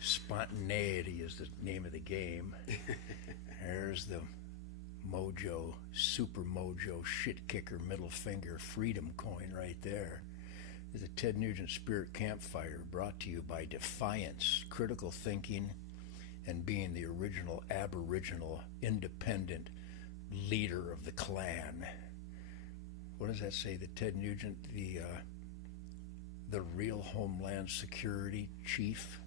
Spontaneity is the name of the game. There's the mojo, super mojo, shit kicker, middle finger, freedom coin right there. There's a Ted Nugent Spirit Campfire brought to you by Defiance, critical thinking, and being the original Aboriginal independent leader of the clan. What does that say? The Ted Nugent, the real Homeland Security chief.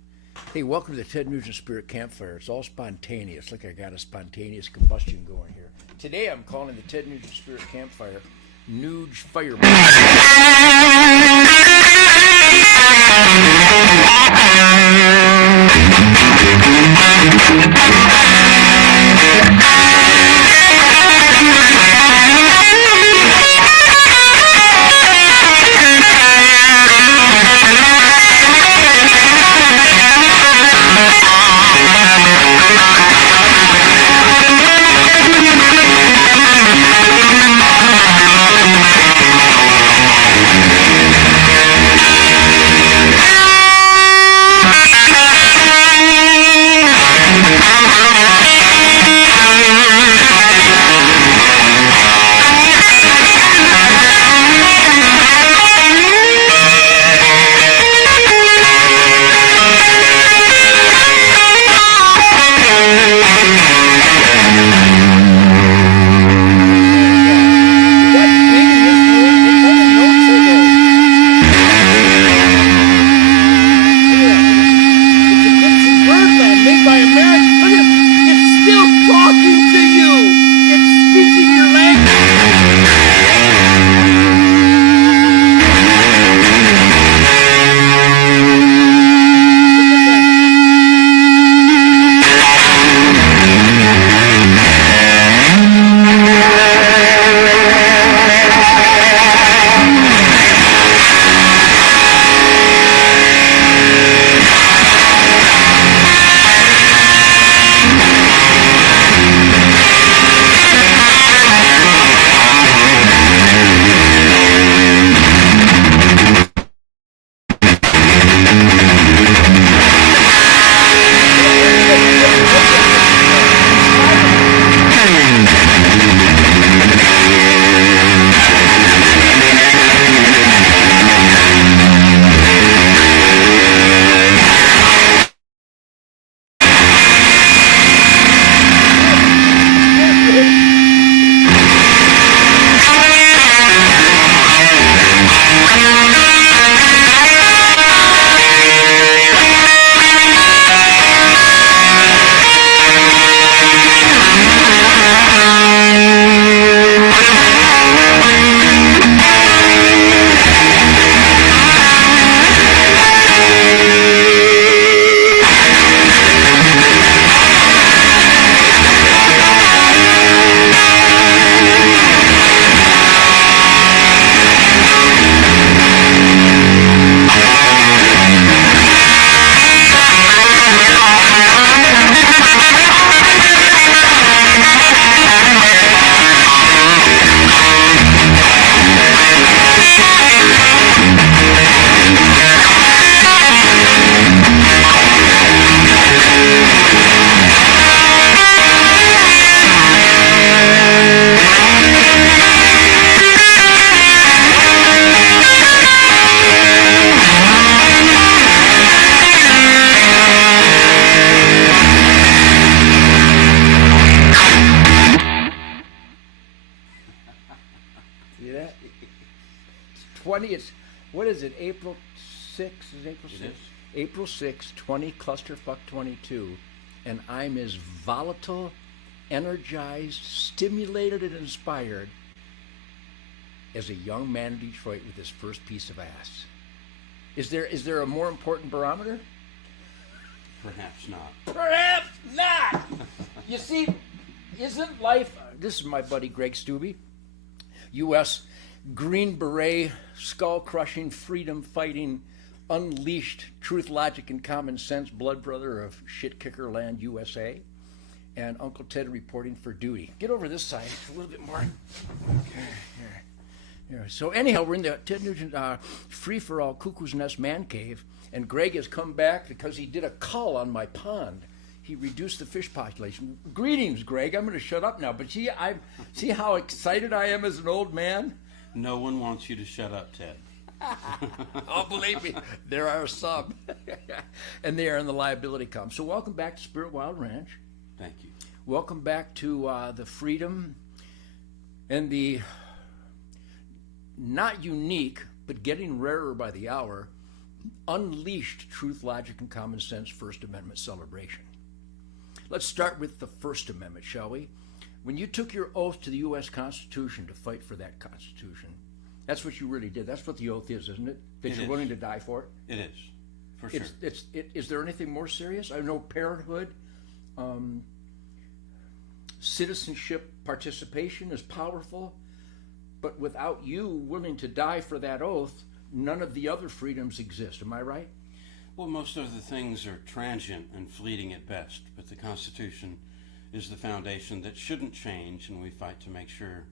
Hey, welcome to the Ted Nugent Spirit Campfire. It's all spontaneous. Look, I got a spontaneous combustion going here. Today I'm calling the Ted Nugent Spirit Campfire Nugefireballz. What is it, April 6th? Is April 6th? April 6th, 20 Clusterfuck 22. And I'm as volatile, energized, stimulated, and inspired as a young man in Detroit with his first piece of ass. Is there a more important barometer? Perhaps not. Perhaps not! You see, isn't life... This is my buddy Greg Stubbe, U.S. Green Beret, skull-crushing, freedom-fighting, unleashed, truth, logic, and common sense blood brother of shit-kicker land, USA. And Uncle Ted reporting for duty. Get over this side a little bit more. Okay, here. So anyhow, we're in the Ted Nugent free-for-all Cuckoo's Nest man cave, And Greg has come back because he did a cull on my pond. He reduced the fish population. Greetings, Greg. I'm going to shut up now. But see how excited I am as an old man? No one wants you to shut up, Ted. Oh, believe me, there are some. And they are in the liability column. So welcome back to Spirit Wild Ranch. Thank you. Welcome back to the freedom and the not unique, but getting rarer by the hour, unleashed truth, logic, and common sense First Amendment celebration. Let's start with the First Amendment, shall we? When you took your oath to the U.S. Constitution to fight for that Constitution, that's what you really did. That's what the oath is, isn't it? That you're willing to die for it? It is, for sure. Is there anything more serious? I know parenthood, citizenship participation is powerful, but without you willing to die for that oath, none of the other freedoms exist. Am I right? Well, most other things are transient and fleeting at best, but the Constitution is the foundation that shouldn't change, and we fight to make sure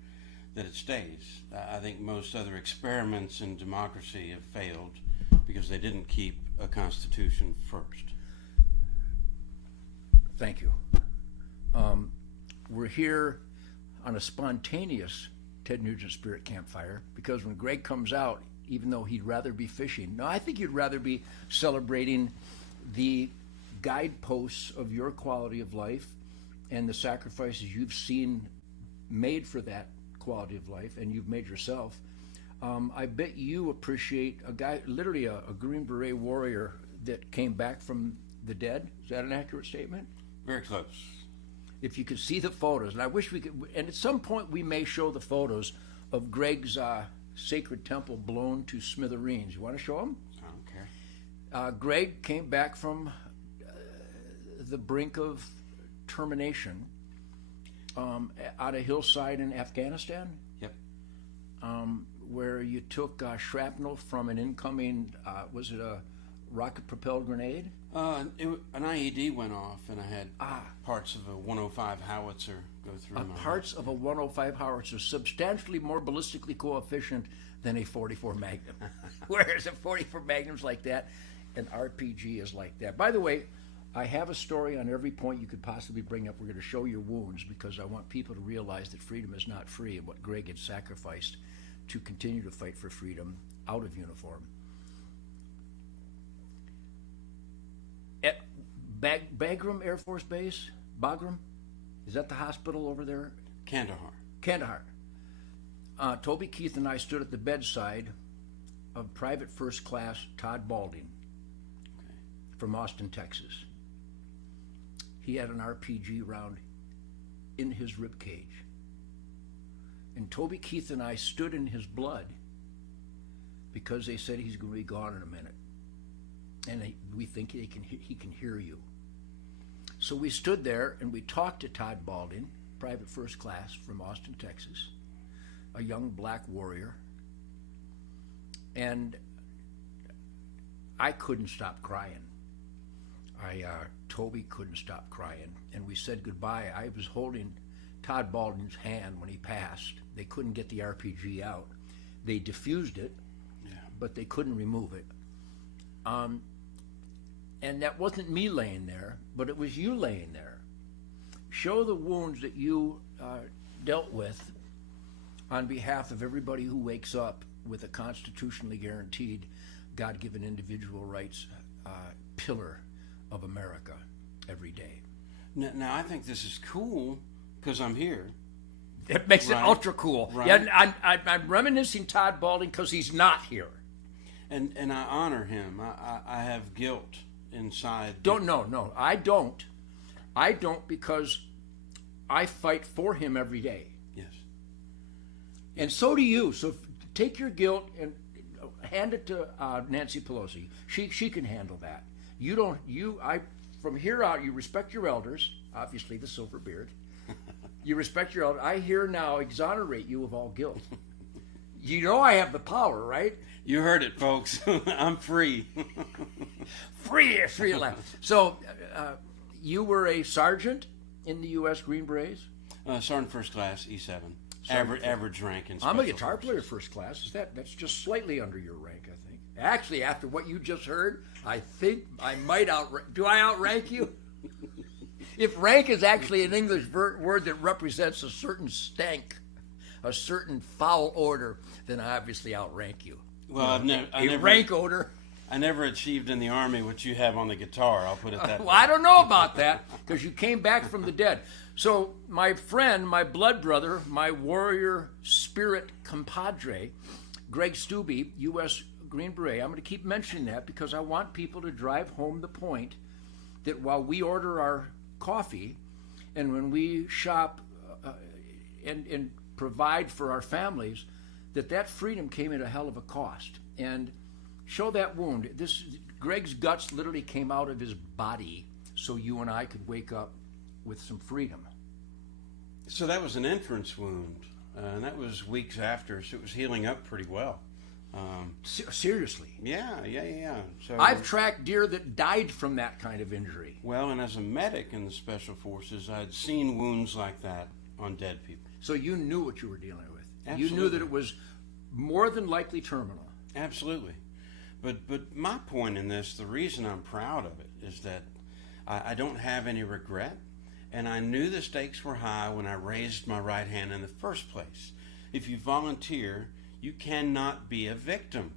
that it stays. I think most other experiments in democracy have failed because they didn't keep a Constitution first. Thank you. We're here on a spontaneous Ted Nugent Spirit Campfire because when Greg comes out, even though he'd rather be fishing, no, I think you'd rather be celebrating the guideposts of your quality of life and the sacrifices you've seen made for that quality of life, and you've made yourself. I bet you appreciate a guy, literally a Green Beret warrior that came back from the dead. Is that an accurate statement? Very close. If you could see the photos, and I wish we could, and at some point we may show the photos of Greg's sacred temple blown to smithereens. You want to show them? I don't care. Greg came back from the brink of termination on a hillside in Afghanistan. Yep. Where you took shrapnel from an incoming, was it a rocket-propelled grenade? An IED went off, and I had parts of a 105 howitzer go through my Parts of a 105 howitzer, substantially more ballistically coefficient than a 44 Magnum. Whereas a 44 Magnum's like that, an RPG is like that. By the way, I have a story on every point you could possibly bring up. We're going to show your wounds because I want people to realize that freedom is not free and what Greg had sacrificed to continue to fight for freedom out of uniform. At Bagram Air Force Base, Bagram, is that the hospital over there? Kandahar. Toby Keith and I stood at the bedside of Private First Class Todd Balding from Austin, Texas. He had an RPG round in his rib cage. And Toby Keith and I stood in his blood because they said he's going to be gone in a minute. And we think he can hear you. So we stood there and we talked to Todd Balding, Private First Class from Austin, Texas, a young black warrior. And I couldn't stop crying. Toby couldn't stop crying. And we said goodbye. I was holding Todd Balding's hand when he passed. They couldn't get the RPG out. They diffused it, but they couldn't remove it. And that wasn't me laying there, but it was you laying there. Show the wounds that you dealt with on behalf of everybody who wakes up with a constitutionally guaranteed, God-given individual rights pillar of America every day. Now I think this is cool because I'm here. It makes it ultra cool. Right. Yeah, I'm reminiscing Todd Balding because he's not here. And I honor him. I have guilt inside. No, I don't. I don't because I fight for him every day. Yes. And so do you. So take your guilt and hand it to Nancy Pelosi. She can handle that. You don't. From here out, you respect your elders. Obviously, the silver beard. You respect your elders. I here now exonerate you of all guilt. You know I have the power, right? You heard it, folks. I'm free. free at last. So, you were a sergeant in the U.S. Green Berets? Sergeant First Class, E7. Average rank in special I'm a guitar forces. player first class. That's just slightly under your rank, I think. Actually, after what you just heard, I think I might do I outrank you? If rank is actually an English word that represents a certain stank, a certain foul odor, then I obviously outrank you. Well, I've never rank odor. I never achieved in the Army what you have on the guitar. I'll put it that way. Well, I don't know about that because you came back from the dead. So my friend, my blood brother, my warrior spirit compadre, Greg Stubbe, U.S. Green Beret, I'm going to keep mentioning that because I want people to drive home the point that while we order our coffee and when we shop and provide for our families, that freedom came at a hell of a cost. And show that wound. Greg's guts literally came out of his body so you and I could wake up with some freedom. So that was an entrance wound, and that was weeks after, so it was healing up pretty well. Seriously? Yeah. So I've tracked deer that died from that kind of injury. Well, and as a medic in the Special Forces, I'd seen wounds like that on dead people. So you knew what you were dealing with. Absolutely. You knew that it was more than likely terminal. Absolutely. But my point in this, the reason I'm proud of it, is that I don't have any regret, and I knew the stakes were high when I raised my right hand in the first place. If you volunteer, you cannot be a victim.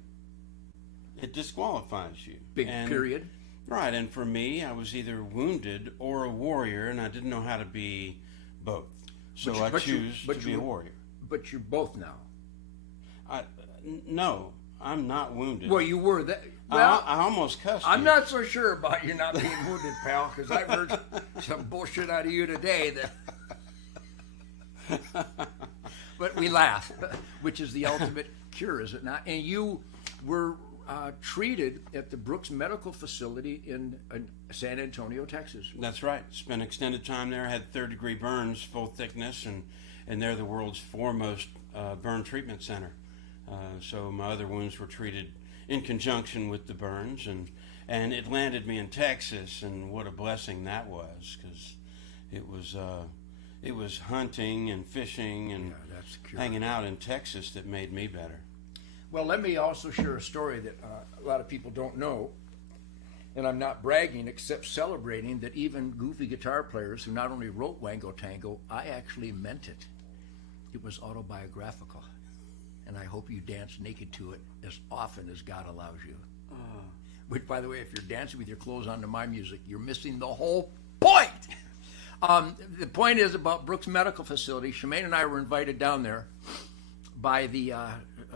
It disqualifies you. Period. Right, and for me, I was either wounded or a warrior, and I didn't know how to be both. So I choose to be a warrior. But you're both now. No. I'm not wounded. Well, you were that. Well, I almost cussed I'm you. not so sure about you not being wounded, pal, because I've heard some bullshit out of you today. But we laugh, which is the ultimate cure, is it not? And you were treated at the Brooks Medical Facility in San Antonio, Texas. That's right. Spent extended time there. Had third-degree burns, full thickness, and they're the world's foremost burn treatment center. So my other wounds were treated in conjunction with the burns, and it landed me in Texas, and what a blessing that was, because it was hunting and fishing and hanging out in Texas that made me better. Well, let me also share a story that a lot of people don't know, and I'm not bragging except celebrating that even goofy guitar players who not only wrote Wango Tango, I actually meant it. It was autobiographical. And I hope you dance naked to it as often as God allows you. Which, by the way, if you're dancing with your clothes on to my music, you're missing the whole point. The point is about Brooks Medical Facility. Shemaine and I were invited down there by the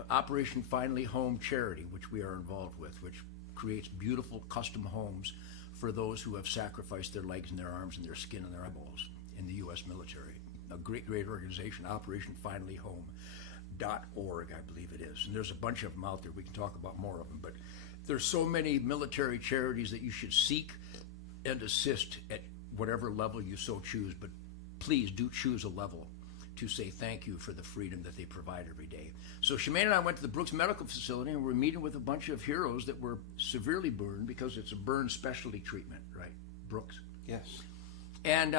Operation Finally Home charity, which we are involved with, which creates beautiful custom homes for those who have sacrificed their legs and their arms and their skin and their eyeballs in the U.S. military. A great organization, Operation Finally Home. .org, I believe it is, and there's a bunch of them out there. We can talk about more of them, but there's so many military charities that you should seek and assist at whatever level you so choose, but please do choose a level to say thank you for the freedom that they provide every day. So Shemaine and I went to the Brooks Medical Facility, and we're meeting with a bunch of heroes that were severely burned because it's a burn specialty treatment, right, Brooks? Yes. And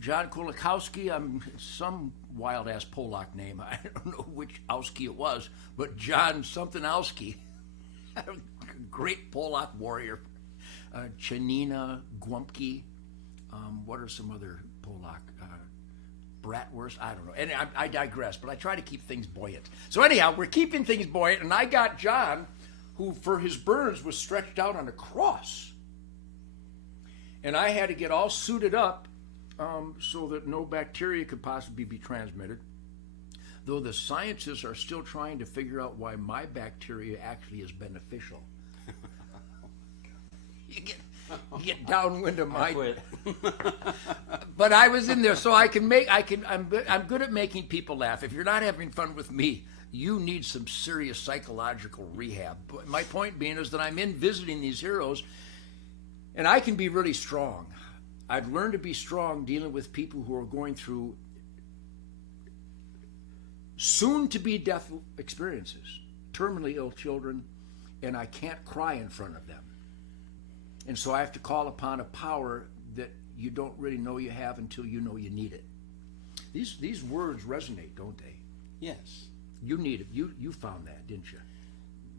John Kulikowski, some wild-ass Polak name. I don't know which Owski it was, but John something Owski, great Polak warrior. Chanina Gwumpke. What are some other Polak? Bratwurst? I don't know. And I digress, but I try to keep things buoyant. So anyhow, we're keeping things buoyant, and I got John, who for his burns was stretched out on a cross. And I had to get all suited up so that no bacteria could possibly be transmitted, though the scientists are still trying to figure out why my bacteria actually is beneficial. You get downwind of my... But I was in there, so I'm good at making people laugh. If you're not having fun with me, you need some serious psychological rehab. But my point being is that I'm in visiting these heroes, and I can be really strong. I've learned to be strong dealing with people who are going through soon-to-be death experiences, terminally ill children, and I can't cry in front of them. And so I have to call upon a power that you don't really know you have until you know you need it. These words resonate, don't they? Yes. You need it. You found that, didn't you?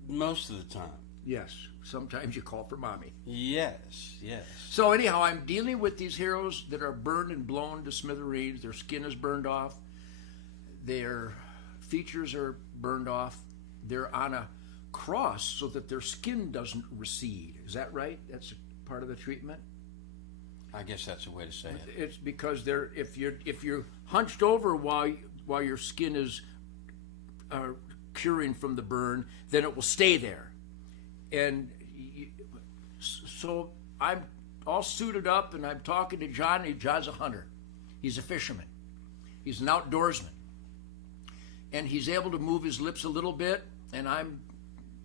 Most of the time. Yes. Sometimes you call for mommy. Yes, yes. So anyhow, I'm dealing with these heroes that are burned and blown to smithereens. Their skin is burned off. Their features are burned off. They're on a cross so that their skin doesn't recede. Is that right? That's part of the treatment? I guess that's a way to say it. It's because they're if you're hunched over while your skin is curing from the burn, then it will stay there. And so I'm all suited up, and I'm talking to John. And John's a hunter. He's a fisherman. He's an outdoorsman. And he's able to move his lips a little bit, and I'm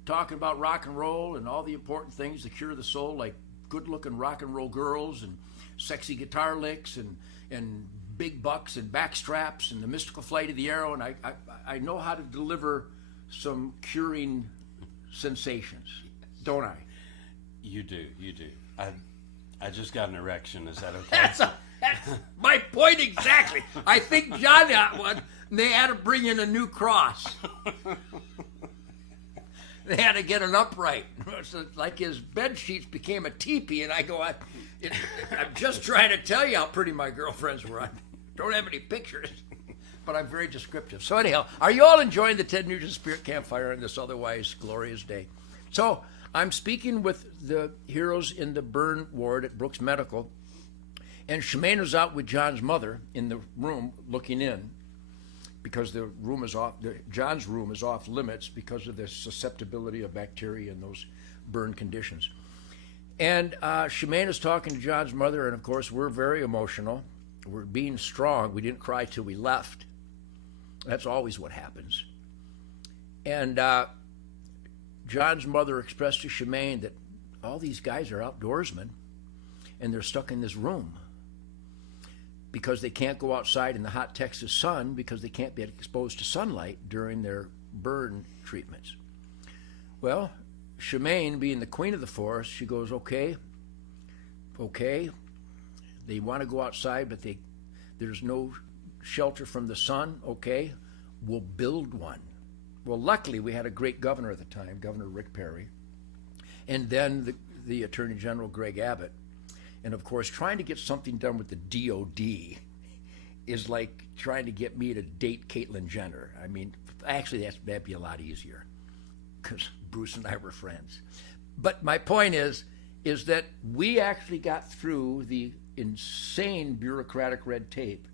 talking about rock and roll and all the important things that cure the soul, like good-looking rock and roll girls and sexy guitar licks and big bucks and backstraps and the mystical flight of the arrow, and I know how to deliver some curing sensations, don't I? You do. I just got an erection. Is that okay? That's my point exactly. I think John got one, and they had to bring in a new cross. They had to get an upright. So like his bed sheets became a teepee, and I go, I'm just trying to tell you how pretty my girlfriends were. I don't have any pictures, but I'm very descriptive. So anyhow, are you all enjoying the Ted Nugent Spirit Campfire on this otherwise glorious day? So I'm speaking with the heroes in the burn ward at Brooks Medical, and Shemaine was out with John's mother in the room looking in, because the room is off. John's room is off limits because of the susceptibility of bacteria in those burn conditions. And Shemaine is talking to John's mother, and of course we're very emotional. We're being strong. We didn't cry till we left. That's always what happens. And John's mother expressed to Shemaine that all these guys are outdoorsmen, and they're stuck in this room because they can't go outside in the hot Texas sun because they can't be exposed to sunlight during their burn treatments. Well, Shemaine, being the queen of the forest, she goes, okay, they want to go outside, but there's no shelter from the sun, okay, we'll build one. Well, luckily, we had a great governor at the time, Governor Rick Perry, and then the Attorney General, Greg Abbott. And of course, trying to get something done with the DOD is like trying to get me to date Caitlyn Jenner. I mean, actually, that'd be a lot easier because Bruce and I were friends. But my point is that we actually got through the insane bureaucratic red tape,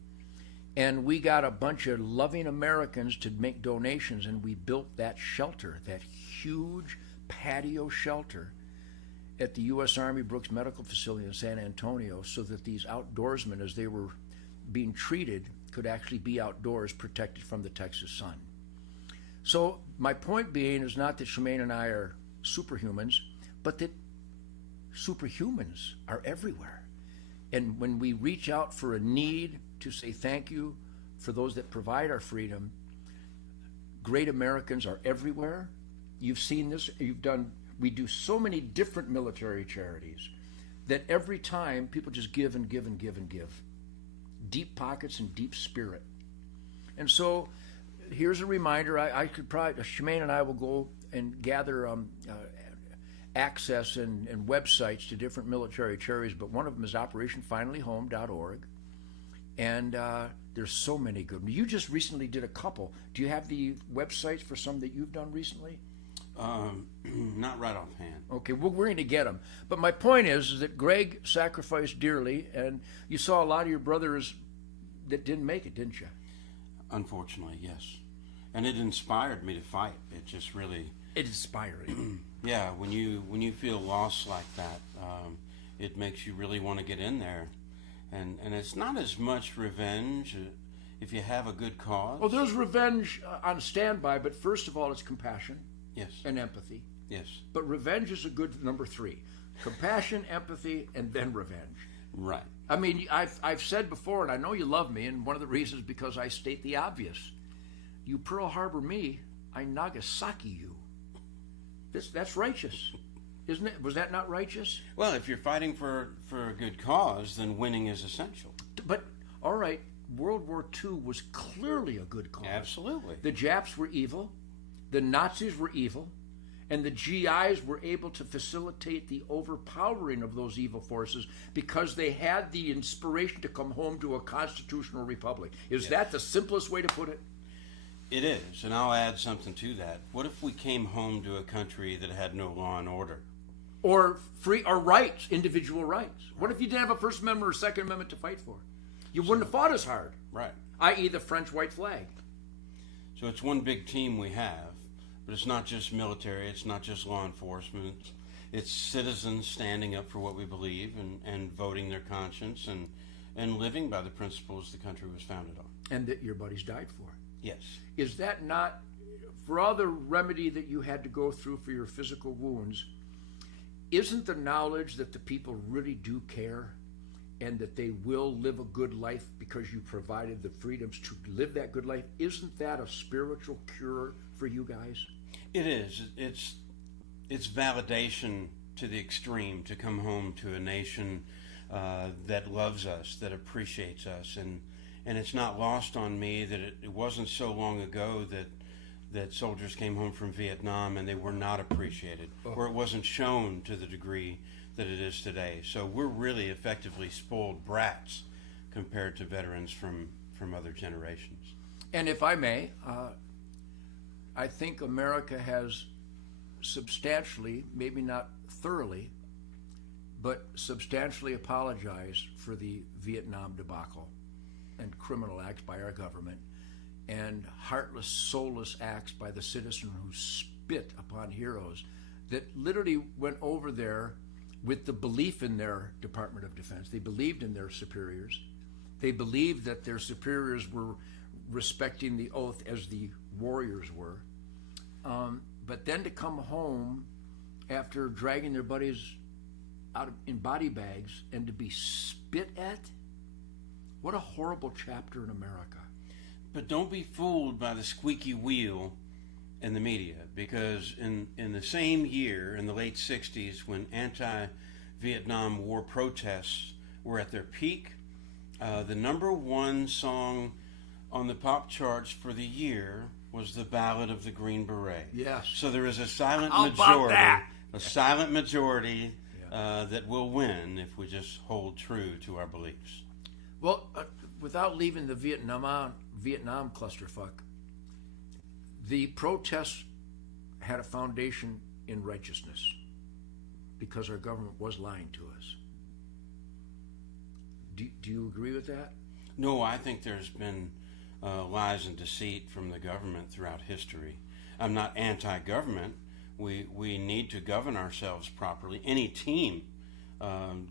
and we got a bunch of loving Americans to make donations, and we built that shelter, that huge patio shelter at the U.S. Army Brooks Medical Facility in San Antonio, so that these outdoorsmen, as they were being treated, could actually be outdoors protected from the Texas sun. So my point being is not that Shemaine and I are superhumans, but that superhumans are everywhere. And when we reach out for a need to say thank you for those that provide our freedom, great Americans are everywhere. You've seen this, we do so many different military charities that every time people just give and give and give and give. Deep pockets and deep spirit. And so here's a reminder. I could probably, Shemaine and I will go and gather access and websites to different military charities, but one of them is OperationFinallyHome.org. And there's so many good ones. You just recently did a couple. Do you have the websites for some that you've done recently? Not right offhand. Okay, well, we're going to get them. But my point is that Greg sacrificed dearly, and you saw a lot of your brothers that didn't make it, didn't you? Unfortunately, yes. And it inspired me to fight. It just really... It inspired you. Yeah, when you feel lost like that, it makes you really want to get in there. And it's not as much revenge if you have a good cause. Well, there's revenge on standby, but first of all, it's compassion. Yes. And empathy. Yes. But revenge is a good number 3. Compassion, empathy, and then revenge. Right. I mean, I've said before, and I know you love me, and one of the reasons is because I state the obvious. You Pearl Harbor me, I Nagasaki you. That's righteous, isn't it? Was that not righteous? Well, if you're fighting for a good cause, then winning is essential. But, all right, World War II was clearly a good cause. Absolutely. The Japs were evil. The Nazis were evil. And the GIs were able to facilitate the overpowering of those evil forces because they had the inspiration to come home to a constitutional republic. Is that the simplest way to put it? It is, and I'll add something to that. What if we came home to a country that had no law and order? Or free or rights, individual rights. What if you didn't have a First Amendment or Second Amendment to fight for? You wouldn't have fought as hard. Right. I.e. the French white flag. So it's one big team we have, but it's not just military, it's not just law enforcement. It's citizens standing up for what we believe and voting their conscience and living by the principles the country was founded on. And that your buddies died for. Yes. Is that not, for all the remedy that you had to go through for your physical wounds, isn't the knowledge that the people really do care and that they will live a good life because you provided the freedoms to live that good life, isn't that a spiritual cure for you guys? It is. It's validation to the extreme to come home to a nation that loves us, that appreciates us, and it's not lost on me that it wasn't so long ago that soldiers came home from Vietnam and they were not appreciated, or it wasn't shown to the degree that it is today. So we're really effectively spoiled brats compared to veterans from other generations. And if I may, I think America has substantially, maybe not thoroughly, but substantially apologized for the Vietnam debacle and criminal acts by our government and heartless, soulless acts by the citizen who spit upon heroes that literally went over there with the belief in their Department of Defense. They believed in their superiors. They believed that their superiors were respecting the oath as the warriors were. But then to come home after dragging their buddies out in body bags and to be spit at, what a horrible chapter in America. But don't be fooled by the squeaky wheel in the media, because in the same year, in the late 60s, when anti-Vietnam War protests were at their peak, the number one song on the pop charts for the year was the Ballad of the Green Beret. Yes. So there is a silent majority that will win if we just hold true to our beliefs. Well, without leaving the Vietnam clusterfuck, the protests had a foundation in righteousness because our government was lying to us. Do you agree with that? No, I think there's been lies and deceit from the government throughout history. I'm not anti-government. We need to govern ourselves properly. Any team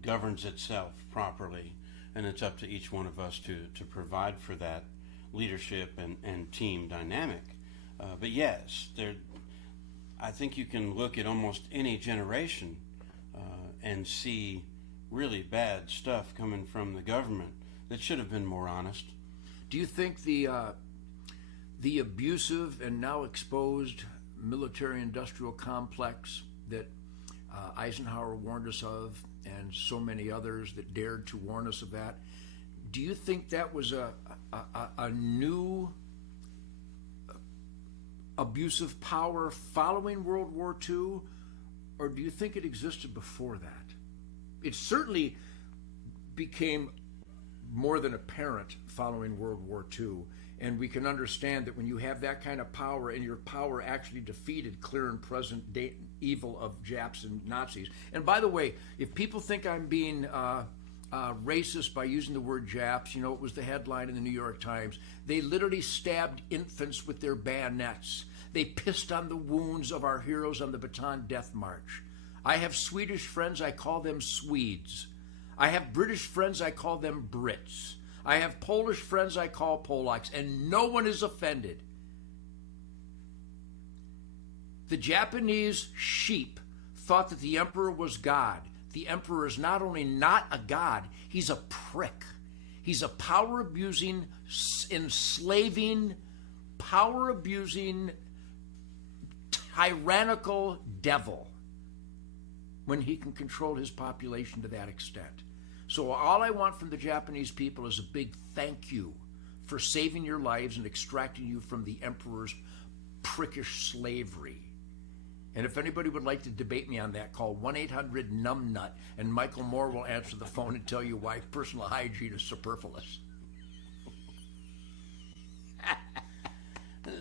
governs itself properly, and it's up to each one of us to provide for that leadership and team dynamic. But yes, I think you can look at almost any generation and see really bad stuff coming from the government that should have been more honest. Do you think the abusive and now exposed military-industrial complex that Eisenhower warned us of, and so many others that dared to warn us of that, do you think that was a new abusive power following World War II, or do you think it existed before that? It certainly became more than apparent following World War II, and we can understand that when you have that kind of power and your power actually defeated clear and present evil of Japs and Nazis. And by the way, if people think I'm being racist by using the word Japs, it was the headline in the New York Times. They literally stabbed infants with their bayonets. They pissed on the wounds of our heroes on the Bataan Death March. I have Swedish friends, I call them Swedes. I have British friends, I call them Brits. I have Polish friends, I call Polacks, and no one is offended. The Japanese sheep thought that the emperor was God. The emperor is not only not a god, he's a prick. He's a power-abusing, enslaving, power-abusing, tyrannical devil when he can control his population to that extent. So all I want from the Japanese people is a big thank you for saving your lives and extracting you from the emperor's prickish slavery. And if anybody would like to debate me on that, call 1-800-NUMBNUT, and Michael Moore will answer the phone and tell you why personal hygiene is superfluous.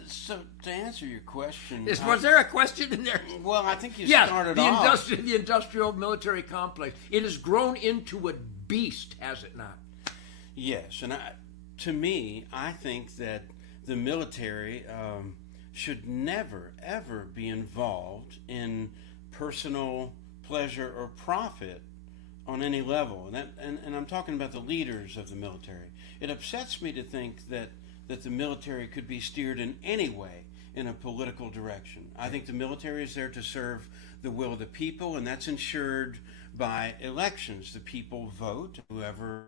So to answer your question, Was there a question in there? Well, I think you yes, started off. The industrial military complex. It has grown into a beast, has it not? Yes, and to me, I think that the military should never, ever be involved in personal pleasure or profit on any level. And I'm talking about the leaders of the military. It upsets me to think that the military could be steered in any way in a political direction. I think the military is there to serve the will of the people, and that's ensured by elections. The people vote, whoever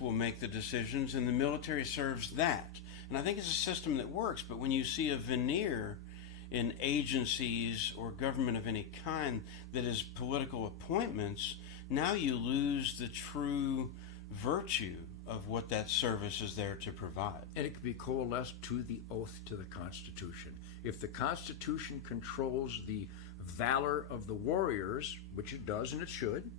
will make the decisions, and the military serves that. And I think it's a system that works, but when you see a veneer in agencies or government of any kind that is political appointments, now you lose the true virtue of what that service is there to provide. And it could be coalesced to the oath to the Constitution. If the Constitution controls the valor of the warriors, which it does and it should,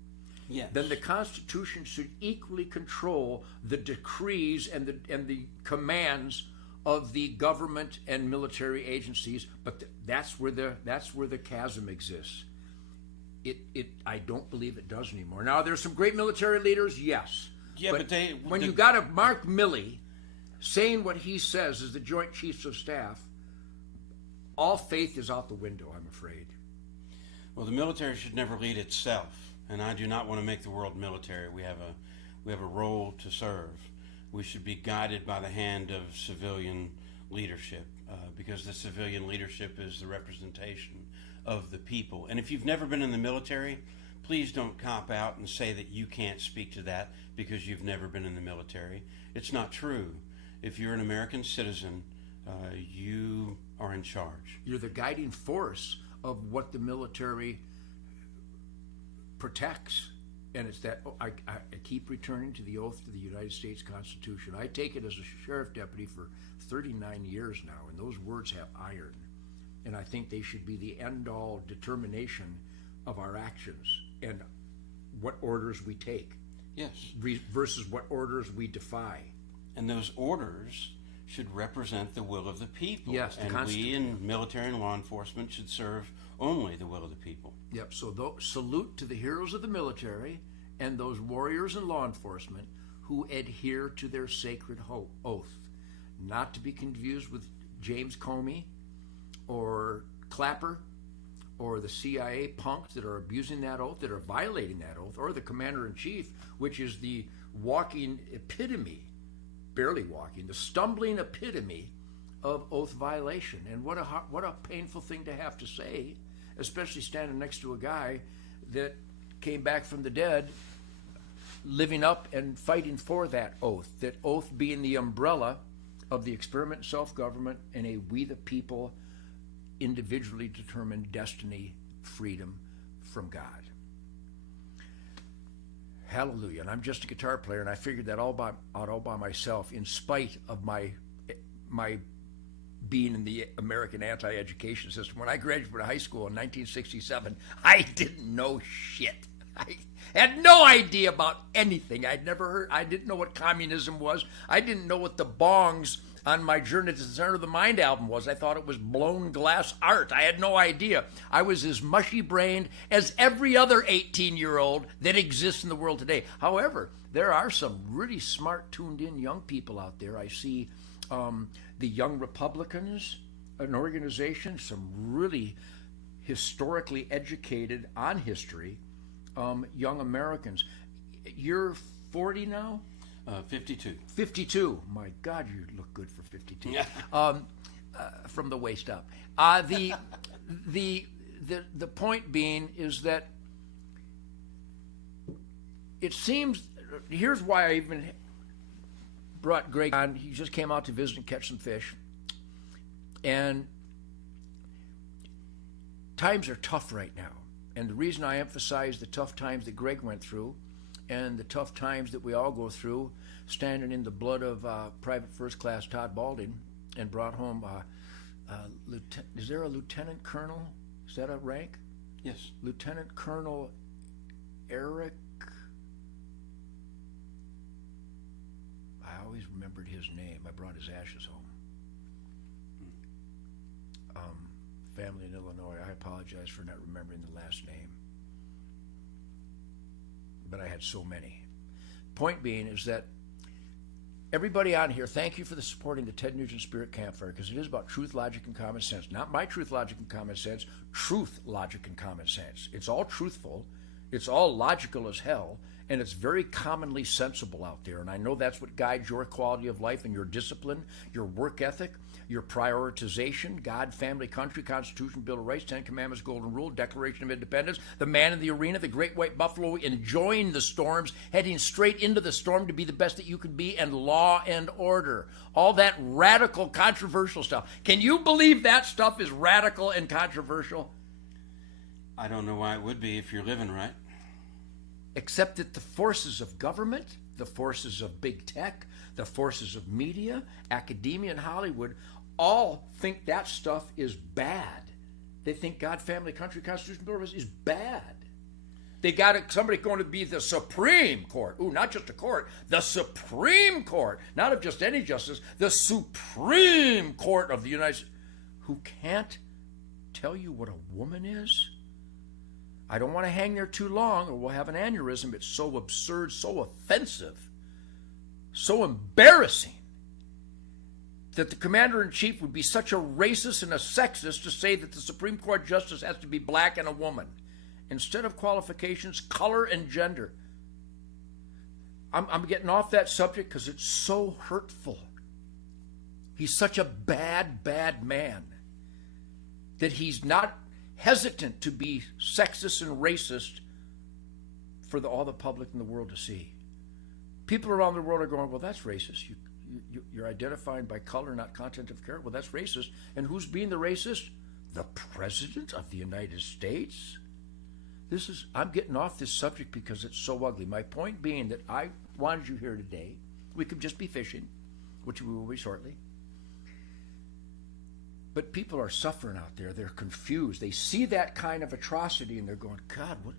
yes, then the Constitution should equally control the decrees and the commands of the government and military agencies. But that's where the chasm exists. I don't believe it does anymore. Now, there's some great military leaders, yes. Yeah, but when you got a Mark Milley saying what he says as the Joint Chiefs of Staff, all faith is out the window, I'm afraid. Well, the military should never lead itself, and I do not want to make the world military. We have a role to serve. We should be guided by the hand of civilian leadership, because the civilian leadership is the representation of the people. And if you've never been in the military, please don't cop out and say that you can't speak to that because you've never been in the military. It's not true. If you're an American citizen, you are in charge. You're the guiding force of what the military protects. And it's that I keep returning to the oath to the United States Constitution. I take it as a sheriff deputy for 39 years now, and those words have iron. And I think they should be the end-all determination of our actions and what orders we take. Yes. Versus what orders we defy. And those orders should represent the will of the people. Yes, and we in military and law enforcement should serve only the will of the people. Yep, so salute to the heroes of the military and those warriors in law enforcement who adhere to their sacred oath. Not to be confused with James Comey or Clapper or the CIA punks that are abusing that oath, that are violating that oath, or the commander-in-chief, which is the walking epitome, barely walking, the stumbling epitome of oath violation. And what a painful thing to have to say, especially standing next to a guy that came back from the dead, living up and fighting for that oath being the umbrella of the experiment self-government and a we the people individually determined destiny, freedom from God. Hallelujah. And I'm just a guitar player, and I figured that all by myself, in spite of my being in the American anti-education system. When I graduated high school in 1967, I didn't know shit. I had no idea about anything. I didn't know what communism was. I didn't know what the bongs on my Journey to the Center of the Mind album was. I thought it was blown glass art. I had no idea. I was as mushy-brained as every other 18-year-old that exists in the world today. However, there are some really smart, tuned-in young people out there. I see the Young Republicans, an organization, some really historically educated on history, young Americans. You're 40 now? 52. 52. My God, you look good for 52. Yeah. From the waist up. The point being is that it seems, here's why I even brought Greg on. He just came out to visit and catch some fish. And times are tough right now. And the reason I emphasize the tough times that Greg went through and the tough times that we all go through, standing in the blood of Private First Class Todd Balding, and brought home, is there a lieutenant colonel Is that a rank? Yes. Lieutenant Colonel Eric. I always remembered his name. I brought his ashes home. Family in Illinois. I apologize for not remembering the last name. But I had so many. Point being is that everybody on here, thank you for the supporting the Ted Nugent Spirit Campfire, because it is about truth, logic, and common sense. Not my truth, logic, and common sense. Truth, logic, and common sense. It's all truthful. It's all logical as hell. And it's very commonly sensible out there. And I know that's what guides your quality of life and your discipline, your work ethic, your prioritization, God, family, country, Constitution, Bill of Rights, Ten Commandments, Golden Rule, Declaration of Independence, the man in the arena, the great white buffalo, enjoying the storms, heading straight into the storm to be the best that you can be, and law and order. All that radical, controversial stuff. Can you believe that stuff is radical and controversial? I don't know why it would be if you're living right. Except that the forces of government, the forces of big tech, the forces of media, academia, and Hollywood all think that stuff is bad. They think God, family, country, Constitution, Bill of Rights is bad. They got somebody going to be the Supreme Court. Ooh, not just a court, the Supreme Court. Not of just any justice, the Supreme Court of the United States. Who can't tell you what a woman is? I don't want to hang there too long or we'll have an aneurysm. It's so absurd, so offensive, so embarrassing that the commander-in-chief would be such a racist and a sexist to say that the Supreme Court justice has to be black and a woman instead of qualifications, color, and gender. I'm getting off that subject because it's so hurtful. He's such a bad, bad man that he's not hesitant to be sexist and racist for all the public in the world to see. People around the world are going, well, that's racist. You're identifying by color, not content of character. Well, that's racist. And who's being the racist? The President of the United States? I'm getting off this subject because it's so ugly. My point being that I wanted you here today. We could just be fishing, which we will be shortly. But people are suffering out there. They're confused. They see that kind of atrocity and they're going, God, what,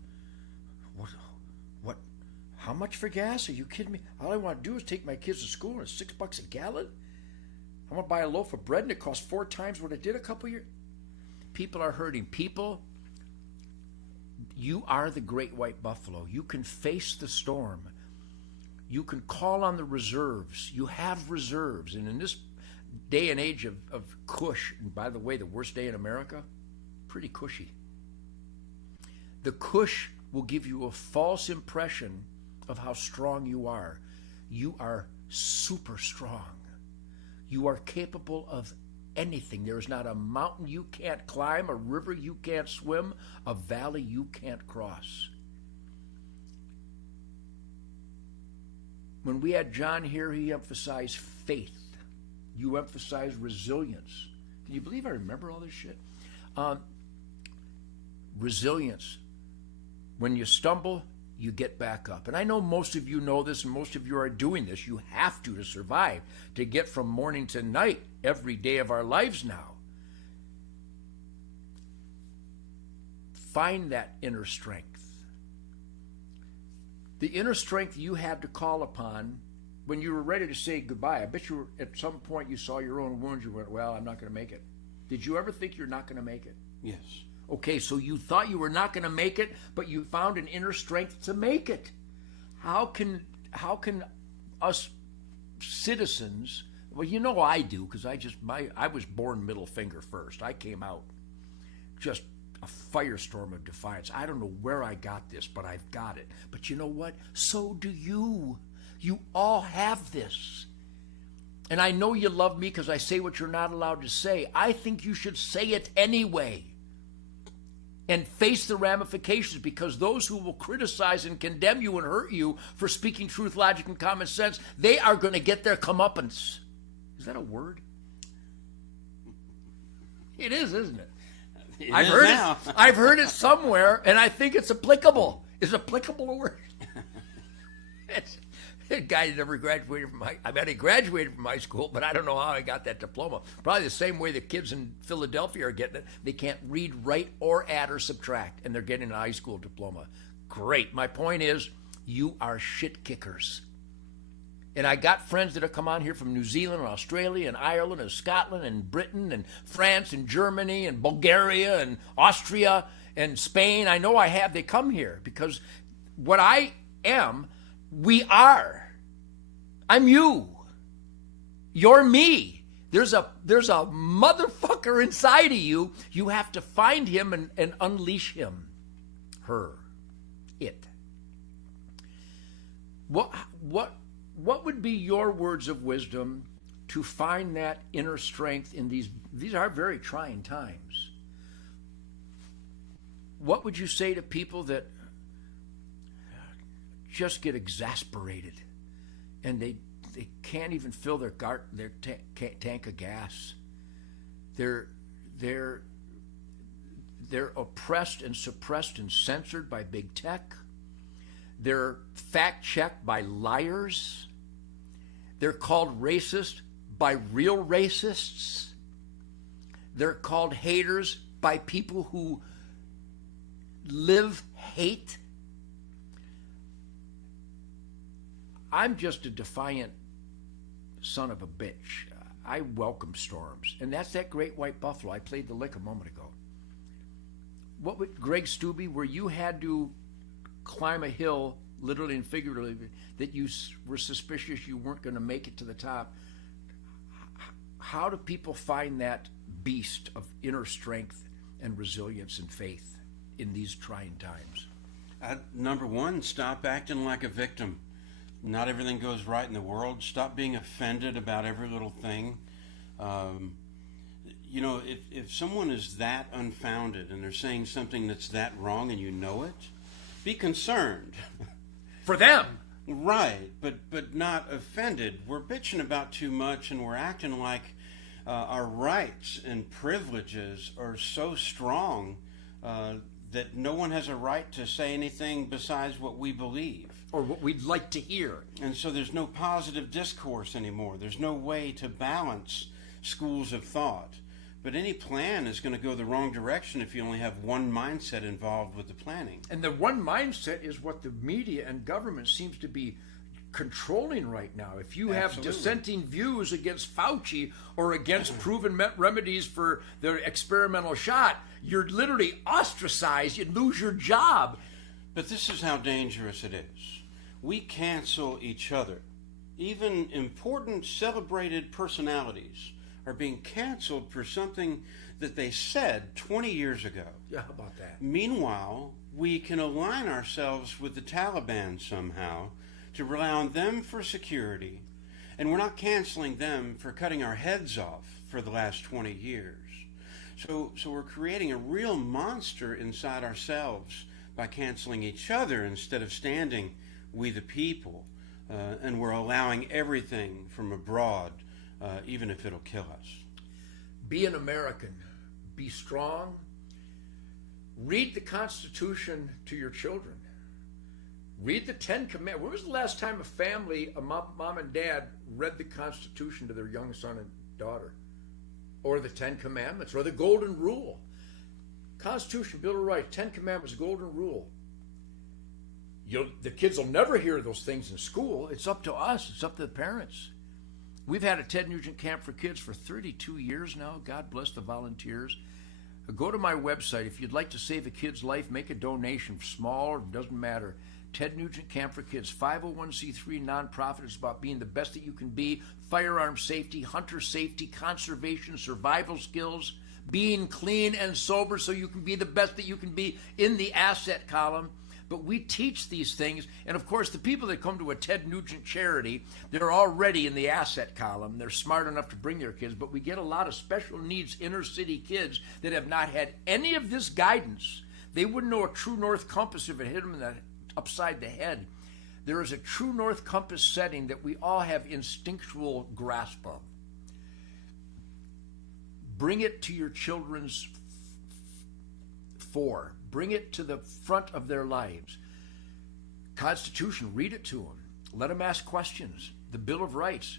how much for gas? Are you kidding me? All I want to do is take my kids to school and it's $6 a gallon. I want to buy a loaf of bread and it costs 4 times what it did a couple years. People are hurting. People, you are the great white buffalo. You can face the storm. You can call on the reserves. You have reserves. And in this day and age of cush, and by the way, the worst day in America, pretty cushy. The cush will give you a false impression of how strong you are. You are super strong. You are capable of anything. There is not a mountain you can't climb, a river you can't swim, a valley you can't cross. When we had John here, he emphasized faith. You emphasize resilience. Can you believe I remember all this shit? Resilience. When you stumble, you get back up. And I know most of you know this and most of you are doing this. You have to survive, to get from morning to night every day of our lives now. Find that inner strength. The inner strength you had to call upon when you were ready to say goodbye. I bet you at some point you saw your own wounds. You went, well, I'm not going to make it. Did you ever think you're not going to make it? Yes. Okay, so you thought you were not going to make it, but you found an inner strength to make it. How can us citizens, well, you know I do, because I was born middle finger first. I came out just a firestorm of defiance. I don't know where I got this, but I've got it. But you know what? So do you. You all have this. And I know you love me because I say what you're not allowed to say. I think you should say it anyway. And face the ramifications, because those who will criticize and condemn you and hurt you for speaking truth, logic, and common sense, they are going to get their comeuppance. Is that a word? It is, isn't it? I've heard it somewhere, and I think it's applicable. Is applicable a word? A guy that never graduated from he graduated from high school, but I don't know how I got that diploma. Probably the same way the kids in Philadelphia are getting it. They can't read, write, or add or subtract, and they're getting a high school diploma. Great. My point is, you are shit kickers. And I got friends that have come on here from New Zealand and Australia and Ireland and Scotland and Britain and France and Germany and Bulgaria and Austria and Spain. I know I have. They come here because what I am, we are. I'm you. You're me. There's a motherfucker inside of you. You have to find him and unleash him. Her. It. What would be your words of wisdom to find that inner strength in these are very trying times? What would you say to people that just get exasperated and they can't even fill their tank of gas? They're oppressed and suppressed and censored by big tech. They're fact-checked by liars. They're called racist by real racists. They're called haters by people who live hate. I'm just a defiant son of a bitch. I welcome storms. And that's that great white buffalo. I played the lick a moment ago. What would Greg Stubbe, where you had to climb a hill, literally and figuratively, that you were suspicious you weren't going to make it to the top. How do people find that beast of inner strength and resilience and faith in these trying times? Number one, stop acting like a victim. Not everything goes right in the world. Stop being offended about every little thing. If someone is that unfounded and they're saying something that's that wrong and you know it, be concerned. For them. Right, but not offended. We're bitching about too much and we're acting like our rights and privileges are so strong that no one has a right to say anything besides what we believe. Or what we'd like to hear. And so there's no positive discourse anymore. There's no way to balance schools of thought. But any plan is going to go the wrong direction if you only have one mindset involved with the planning. And the one mindset is what the media and government seems to be controlling right now. If you have dissenting views against Fauci or against proven remedies for the experimental shot, you're literally ostracized. You lose your job. But this is how dangerous it is. We cancel each other. Even important, celebrated personalities are being canceled for something that they said 20 years ago. Yeah, how about that? Meanwhile, we can align ourselves with the Taliban somehow to rely on them for security, and we're not canceling them for cutting our heads off for the last 20 years. So we're creating a real monster inside ourselves by canceling each other instead of standing we the people, and we're allowing everything from abroad, even if it'll kill us. Be an American. Be strong. Read the Constitution to your children. Read the 10 Commandments. When was the last time a family, a mom and dad, read the Constitution to their young son and daughter? Or the 10 Commandments, or the Golden Rule? Constitution, Bill of Rights, 10 Commandments, Golden Rule. The kids will never hear those things in school. It's up to us. It's up to the parents. We've had a Ted Nugent Camp for Kids for 32 years now. God bless the volunteers. Go to my website. If you'd like to save a kid's life, make a donation, small or doesn't matter. Ted Nugent Camp for Kids, 501c3 nonprofit. It's about being the best that you can be. Firearm safety, hunter safety, conservation, survival skills, being clean and sober so you can be the best that you can be in the asset column. But we teach these things, and of course the people that come to a Ted Nugent charity, they're already in the asset column. They're smart enough to bring their kids, but we get a lot of special needs inner city kids that have not had any of this guidance. They wouldn't know a true north compass if it hit them upside the head. There is a true north compass setting that we all have instinctual grasp of. Bring it to your children's fore. Bring it to the front of their lives. Constitution, read it to them. Let them ask questions. The Bill of Rights.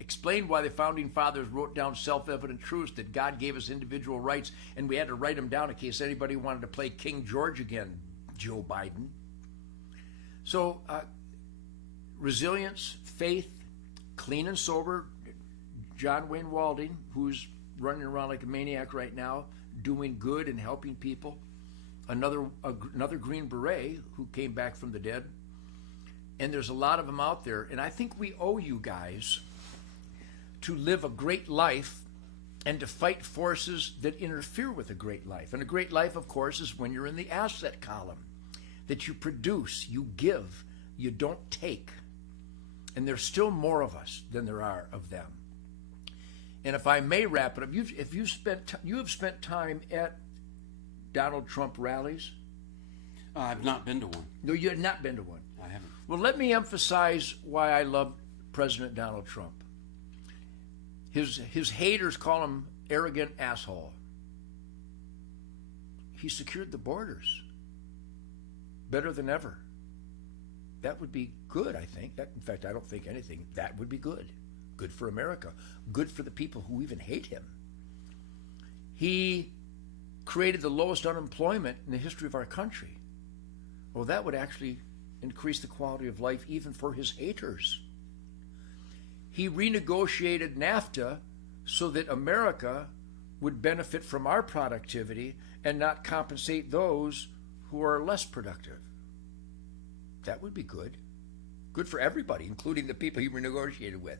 Explain why the Founding Fathers wrote down self-evident truths that God gave us individual rights, and we had to write them down in case anybody wanted to play King George again, Joe Biden. So, resilience, faith, clean and sober. John Wayne Walding, who's running around like a maniac right now, doing good and helping people. Another Green Beret who came back from the dead. And there's a lot of them out there. And I think we owe you guys to live a great life and to fight forces that interfere with a great life. And a great life, of course, is when you're in the asset column, that you produce, you give, you don't take. And there's still more of us than there are of them. And if I may wrap it up, you have spent time at Donald Trump rallies? I've not been to one. No, you have not been to one. I haven't. Well, let me emphasize why I love President Donald Trump. His haters call him arrogant asshole. He secured the borders better than ever. That would be good, I think. In fact, I don't think anything. That would be good. Good for America. Good for the people who even hate him. He created the lowest unemployment in the history of our country. Well, that would actually increase the quality of life even for his haters. He renegotiated NAFTA so that America would benefit from our productivity and not compensate those who are less productive. That would be good. Good for everybody, including the people he renegotiated with,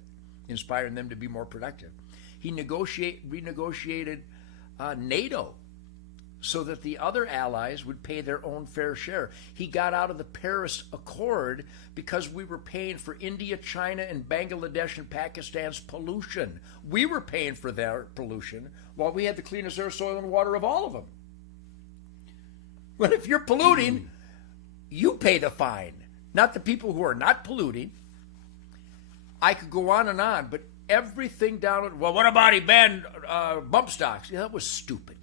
inspiring them to be more productive. He renegotiated NATO so that the other allies would pay their own fair share. He got out of the Paris Accord because we were paying for India, China, and Bangladesh and Pakistan's pollution. We were paying for their pollution while we had the cleanest air, soil, and water of all of them. Well, if you're polluting, you pay the fine, not the people who are not polluting. I could go on, but everything down. Well, what about he banned bump stocks? Yeah, that was stupid.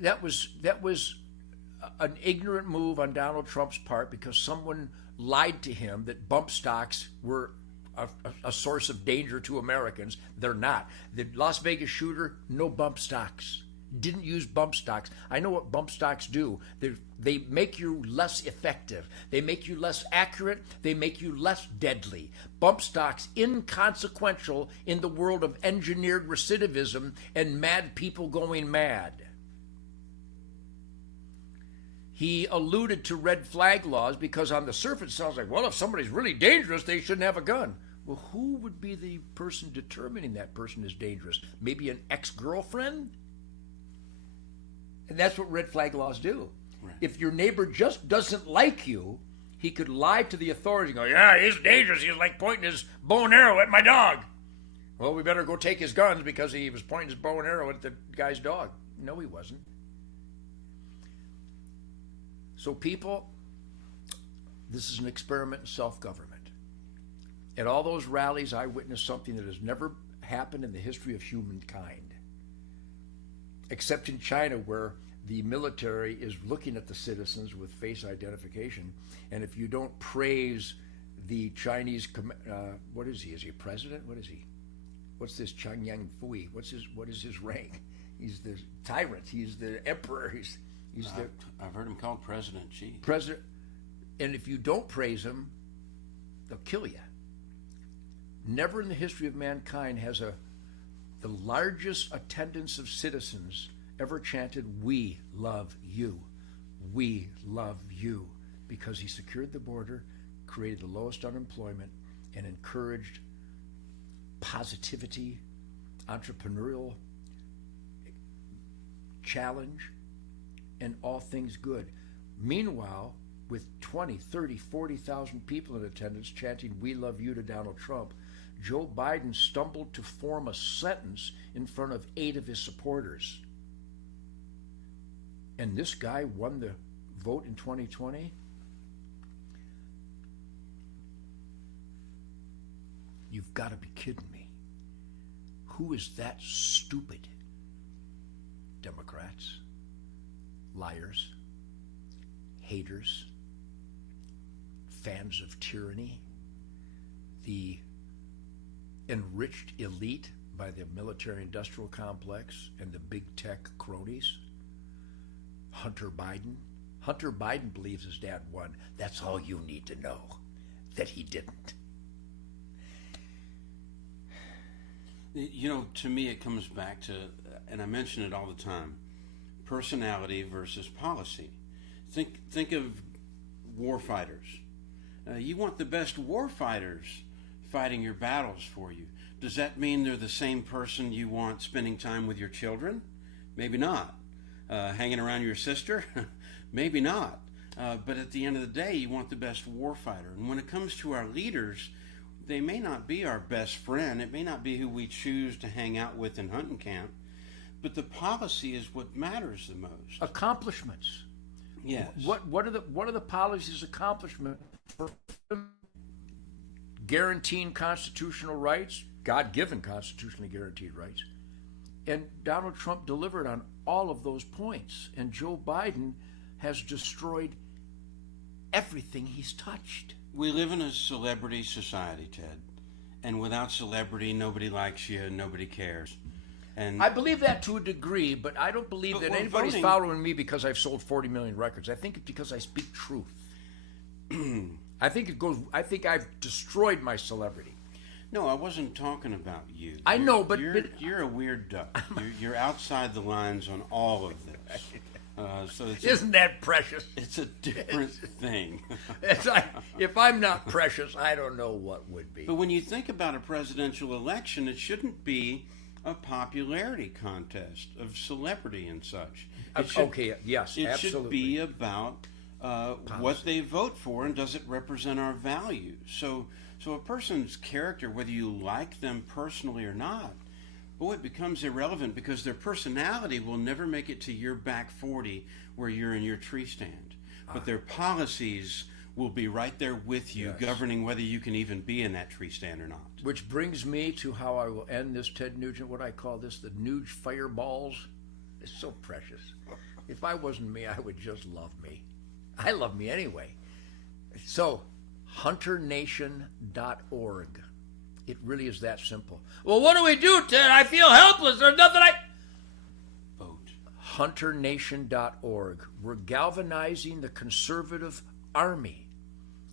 That was an ignorant move on Donald Trump's part because someone lied to him that bump stocks were a source of danger to Americans. They're not. The Las Vegas shooter, no bump stocks. Didn't use bump stocks. I know what bump stocks do. They make you less effective. They make you less accurate. They make you less deadly. Bump stocks, inconsequential in the world of engineered recidivism and mad people going mad. He alluded to red flag laws because on the surface it sounds like, well, if somebody's really dangerous, they shouldn't have a gun. Well, who would be the person determining that person is dangerous? Maybe an ex-girlfriend? And that's what red flag laws do. Right. If your neighbor just doesn't like you, he could lie to the authorities and go, yeah, he's dangerous. He's like pointing his bow and arrow at my dog. Well, we better go take his guns because he was pointing his bow and arrow at the guy's dog. No, he wasn't. So people, this is an experiment in self-government. At all those rallies, I witnessed something that has never happened in the history of humankind. Except in China, where the military is looking at the citizens with face identification, and if you don't praise the Chinese, what is he? Is he a president? What is he? What's this Chang Yang Fui? What is his rank? He's the tyrant. He's the emperor. I've heard him called President Xi. President, and if you don't praise him, they'll kill you. Never in the history of mankind has the largest attendance of citizens ever chanted, "We love you. We love you," because he secured the border, created the lowest unemployment, and encouraged positivity, entrepreneurial challenge, and all things good. Meanwhile, with 20, 30, 40,000 people in attendance chanting, "We love you" to Donald Trump, Joe Biden stumbled to form a sentence in front of 8 of his supporters. And this guy won the vote in 2020? You've got to be kidding me. Who is that stupid? Democrats, liars, haters, fans of tyranny, the enriched elite by the military-industrial complex and the big tech cronies. Hunter Biden. Hunter Biden believes his dad won. That's all you need to know, that he didn't. You know, to me it comes back to, and I mention it all the time, personality versus policy. Think of war fighters. You want the best war fighters fighting your battles for you. Does that mean they're the same person you want spending time with your children? Maybe not. Hanging around your sister? Maybe not. But at the end of the day, you want the best war fighter. And when it comes to our leaders, they may not be our best friend. It may not be who we choose to hang out with in hunting camp. But the policy is what matters the most. Accomplishments. Yes. What are the policies' accomplishment for guaranteeing constitutional rights, God-given constitutionally guaranteed rights? And Donald Trump delivered on all of those points. And Joe Biden has destroyed everything he's touched. We live in a celebrity society, Ted. And without celebrity, nobody likes you and nobody cares. And I believe that to a degree, but I don't believe that anybody's following me because I've sold 40 million records. I think it's because I speak truth. I think I've destroyed my celebrity. No, I wasn't talking about you. I know, but you're a weird duck. You're outside the lines on all of this. So isn't that precious? It's a different thing. It's like, if I'm not precious, I don't know what would be. But when you think about a presidential election, it shouldn't be a popularity contest of celebrity and such. Yes, it absolutely. should be about what they vote for and does it represent our values. So a person's character, whether you like them personally or not, it becomes irrelevant because their personality will never make it to your back 40 where you're in your tree stand. But their policies will be right there with you, yes, governing whether you can even be in that tree stand or not. Which brings me to how I will end this, Ted Nugent, what I call this, the Nugefireballz. It's so precious. If I wasn't me, I would just love me. I love me anyway. So, hunternation.org. It really is that simple. Well, what do we do, Ted? I feel helpless. There's nothing Vote. Hunternation.org. We're galvanizing the conservative army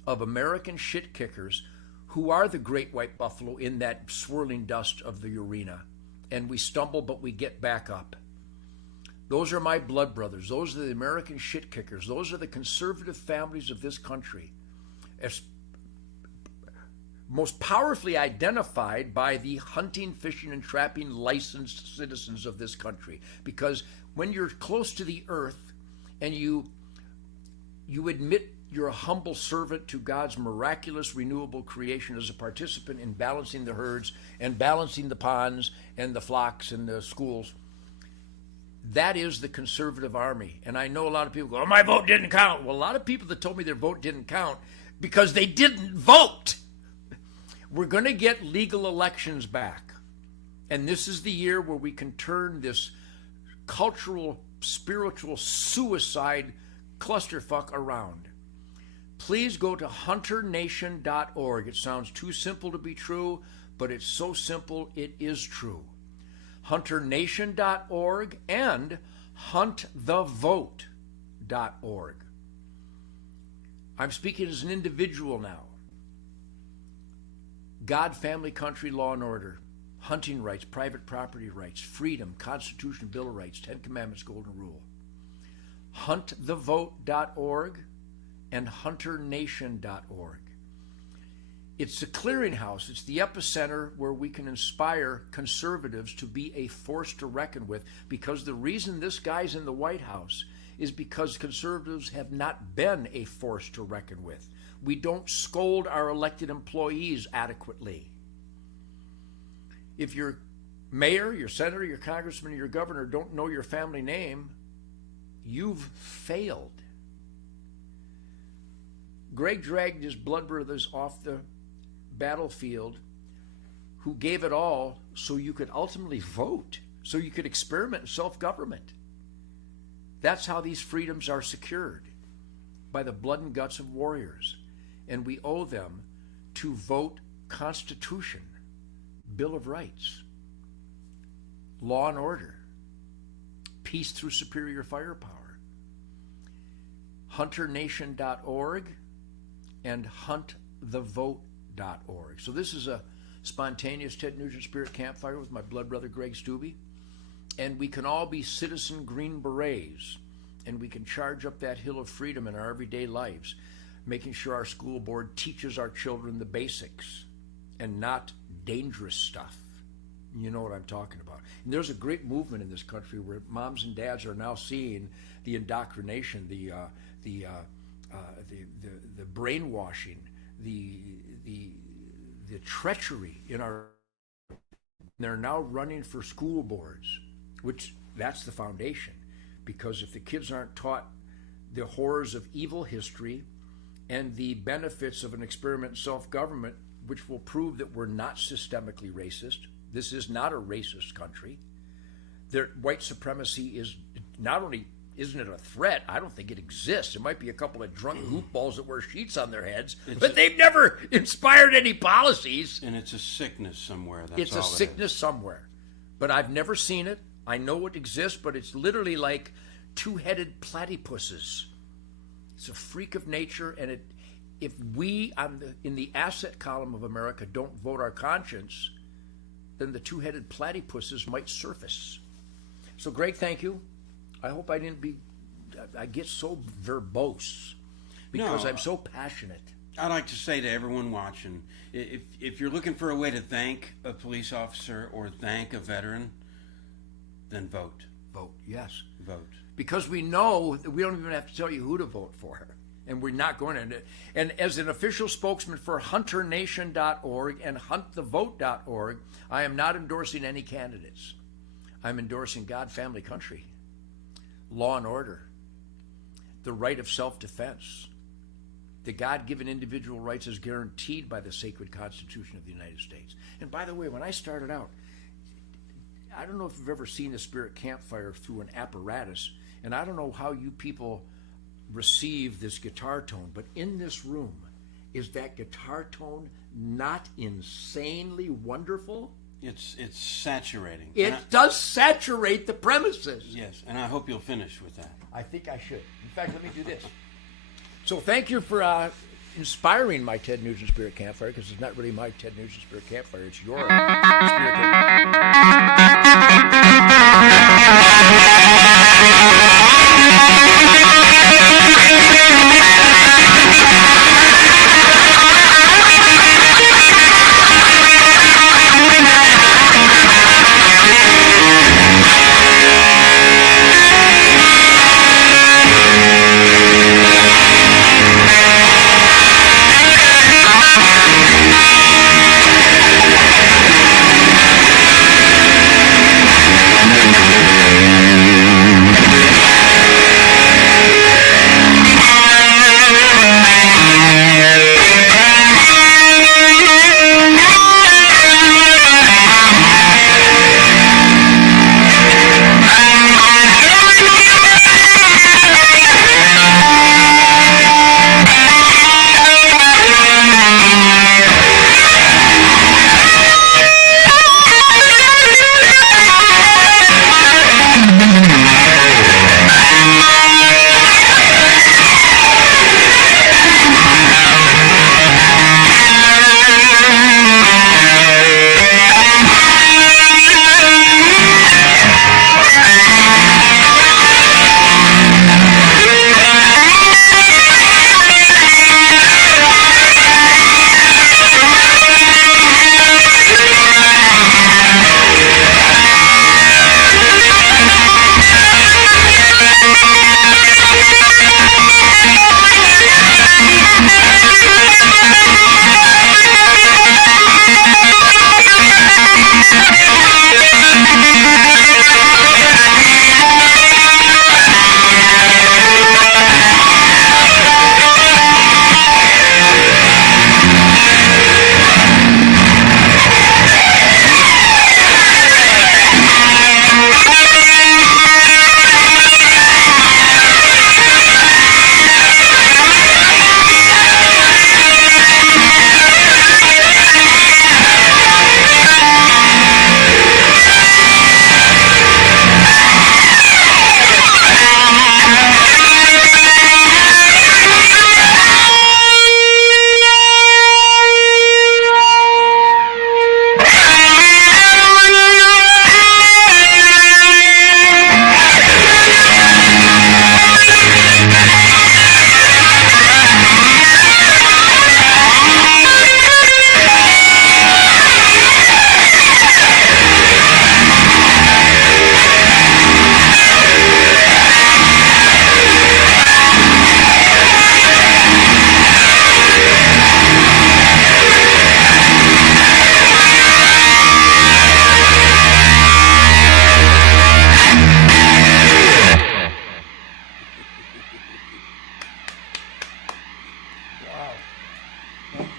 of American shit kickers who are the great white buffalo in that swirling dust of the arena. And we stumble, but we get back up. Those are my blood brothers. Those are the American shit kickers. Those are the conservative families of this country. As most powerfully identified by the hunting, fishing, and trapping licensed citizens of this country. Because when you're close to the earth and you admit you're a humble servant to God's miraculous renewable creation as a participant in balancing the herds and balancing the ponds and the flocks and the schools, that is the conservative army. And I know a lot of people go, oh, my vote didn't count. Well, a lot of people that told me their vote didn't count because they didn't vote. We're going to get legal elections back. And this is the year where we can turn this cultural, spiritual suicide clusterfuck around. Please go to hunternation.org. It sounds too simple to be true, but it's so simple it is true. hunternation.org and huntthevote.org. I'm speaking as an individual now. God, family, country, law and order, hunting rights, private property rights, freedom, Constitution, Bill of Rights, 10 Commandments, Golden Rule. Huntthevote.org and hunternation.org. It's the clearinghouse. It's the epicenter where we can inspire conservatives to be a force to reckon with, because the reason this guy's in the White House is because conservatives have not been a force to reckon with. We don't scold our elected employees adequately. If your mayor, your senator, your congressman, your governor don't know your family name, you've failed. Greg dragged his blood brothers off the battlefield who gave it all so you could ultimately vote, so you could experiment in self-government. That's how these freedoms are secured, by the blood and guts of warriors. and we owe them to vote Constitution, Bill of Rights, law and order, peace through superior firepower. HunterNation.org and HuntTheVote.org. So this is a spontaneous Ted Nugent Spirit Campfire with my blood brother Greg Stubbe. And we can all be citizen Green Berets, and we can charge up that hill of freedom in our everyday lives, making sure our school board teaches our children the basics and not dangerous stuff. You know what I'm talking about. And there's a great movement in this country where moms and dads are now seeing the indoctrination, the brainwashing, the treachery in our. They're now running for school boards, which that's the foundation, because if the kids aren't taught the horrors of evil history and the benefits of an experiment in self-government, which will prove that we're not systemically racist. This is not a racist country. White supremacy is not only, isn't it a threat? I don't think it exists. It might be a couple of drunk goofballs that wear sheets on their heads, but they've never inspired any policies. And it's a sickness somewhere. It's a sickness somewhere. But I've never seen it. I know it exists, but it's literally like two-headed platypuses. It's a freak of nature, and if we in the asset column of America don't vote our conscience, then the two-headed platypuses might surface. So, Greg, thank you. I hope I get so verbose because I'm so passionate. I'd like to say to everyone watching, if you're looking for a way to thank a police officer or thank a veteran, then vote. Vote, yes. Vote. Because we know that we don't even have to tell you who to vote for. And we're not going to. And as an official spokesman for HunterNation.org and HuntTheVote.org, I am not endorsing any candidates. I'm endorsing God, family, country, law and order, the right of self-defense. The God-given individual rights is guaranteed by the sacred Constitution of the United States. And by the way, when I started out, I don't know if you've ever seen a spirit campfire through an apparatus, and I don't know how you people receive this guitar tone, but in this room, is that guitar tone not insanely wonderful? It's saturating. It does saturate the premises. Yes, and I hope you'll finish with that. I think I should. In fact, let me do this. So thank you for inspiring my Ted Nugent Spirit Campfire, because it's not really my Ted Nugent Spirit Campfire, it's your Spirit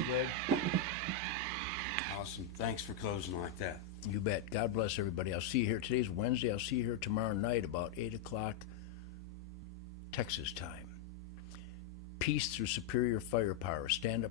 Good. Awesome. Thanks for closing like that. You bet. God bless everybody. I'll see you here. Today's Wednesday. I'll see you here tomorrow night about 8 o'clock Texas time. Peace through superior firepower. Stand up